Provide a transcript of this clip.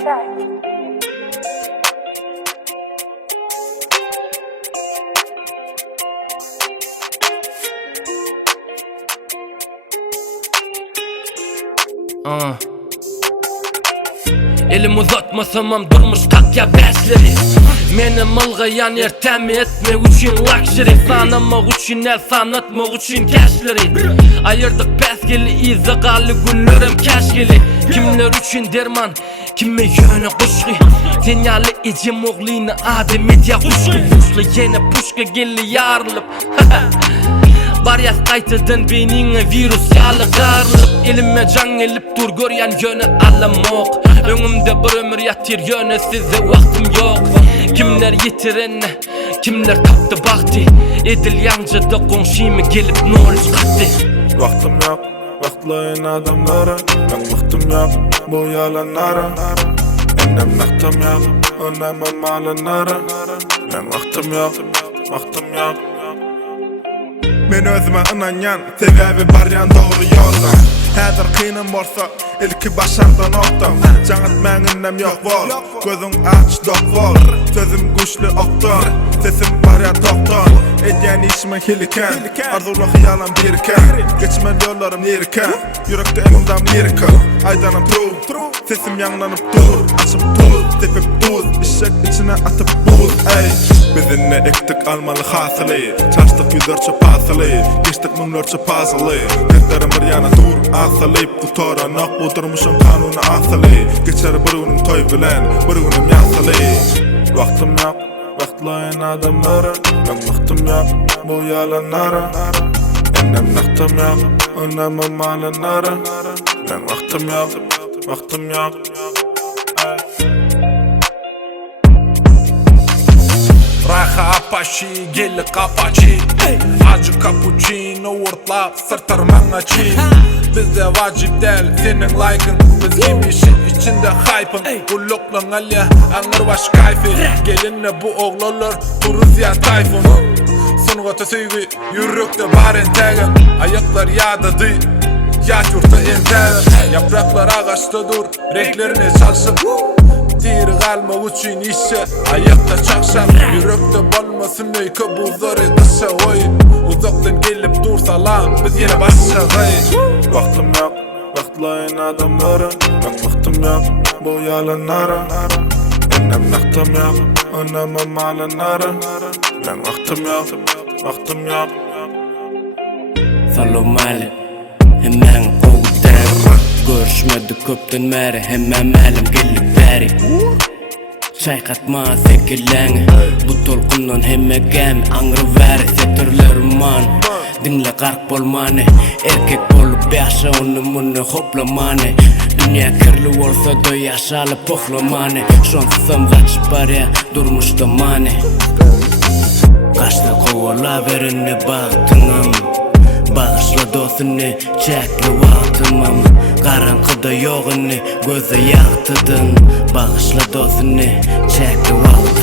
Elim uzatmasamam durmuş takya beşleri. Meni mılgıyan ertemi etmek üçün luxury. Sanamak üçün el sanatmak üçün keşleri. Ayırdık bezgeli izi gali günlerim keşgeli. Kimler üçün derman kime yöne kuşki. Senyali ecem oğlini adi medya kuşki. Kuşli yine puşka gelli yarılıp Baryas qaytadan beynine virus yalı qarılıp. Elime can elip dur göryen yöne alamak. Önümde bir ömür yatir yöne size vaktim yok. Kimler yitirenne, kimler taptı bakti. Edil yancıda konşimi gelip noliş qattı. Vaktim yok, vaktlayın adamlara. Ben vaktim yok, bu yalanlara. Ennem naktim yok, önemem alanlara. Ben vaktim yok, vaktim yok. Men özüme inanyan, sebebi baryan doğru yolda. Häzir kıyınım bolsa, ilki başardan oktam. Canat məňinem yok bol, gözün aç dok bol. Sözüm güçlü oktor, sesim barya tokton. Edýän işime hiliken, arzuly hiyalam birken. Geçmen yollarım nirken, yürekde emimdam lirika. Aydanım true, sesim yanlanıp dur. Açıp tuz, tepip tuz, işek içine atıp buz. Bizinle ektik almalı hasılı, çaştık yüzlerce pasılı. Geçtik minlerce puzzle'ı, gözlerim bir yana dur. Asalayıp tutora nok budurmuşum kanunu asalı. Geçer bir günüm toy bilen, bir günüm yasalı. Vaktim yok, vaktlayın adamlara. Ben vaktim yok, bu yalanlara. Ennem naktim yok, önemem alanlara. Ben vaktim yok, vaktim yok. Raha apaşi, geli kapaçi. Acı cappuccino, ortlap, sırtar mangaçi. Bize vacip del, senin like'ın. Biz yemişin içinde hype'ın. Kulluklan alya, anır baş kayfi. Gelinle bu oğlalar, turuz ya tayfun. Sunğata sevgi, yürekte baren tägen. Ayaklar yağdadı, yağ yurtta entägen. Yapraklar ağaçta dur, renklerine çalsın. Diri kalmak üçün işe, ayakta çakşan. Yürekte bolmasın öykü buzları dışa oy. Uzaktan gelip dursalam, biz yine başlayız. Vaktim yok, vaktlayın adamlara. Ben vaktim yok, bu yalanlara. Ennem naktim yok, önemem alanlara. Ben vaktim yok, vaktim yok. Salam aleyk, hemen kovdum. Görüşmedik köpten beri, hemen melim gelip beri. Çaykatma sekirleň, bu tolkundan hemme gem. Aňyry bäri setirlerim man. Dinle gark bolmany, erkek bolup ýaşa ony muny hoplamany. Dünýä kirli bolsa da ýaşalyp pohlamany. Şonsam gaçyp barýa durmuşda many. Gaçta gowala bereni bagtynam. Bağışla dosyny, çekli wagtymam. Garankyda ýogyny göze ýagtydyn. Bağışla dosyny, çekli wagtymam.